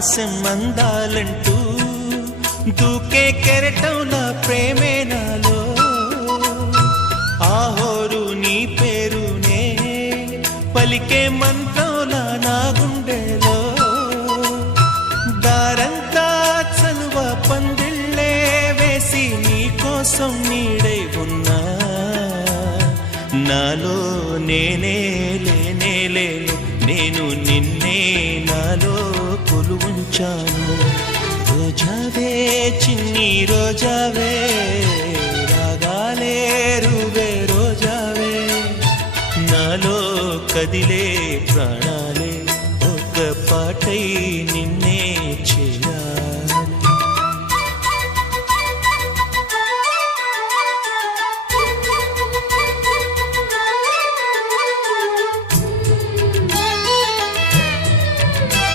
ఆకాశం అందాలంటూ దూకే కెరటంలా ప్రేమే నాలో ఆహోరు నీ పేరునే పలికే మంత్రంలా నా గుండెలో దారంతా చలువ పందిళ్ళే వేసి నీ కోసం నీడై ఉన్నా నాలో నేనే లేనే లేను నేను నిన్నే నాలో కొలువుంచాను రోజావే చిన్ని రోజావే రాగాలే రువే రోజావే నాలో కదిలే ప్రాణాలే ఒక పాటై నిన్నే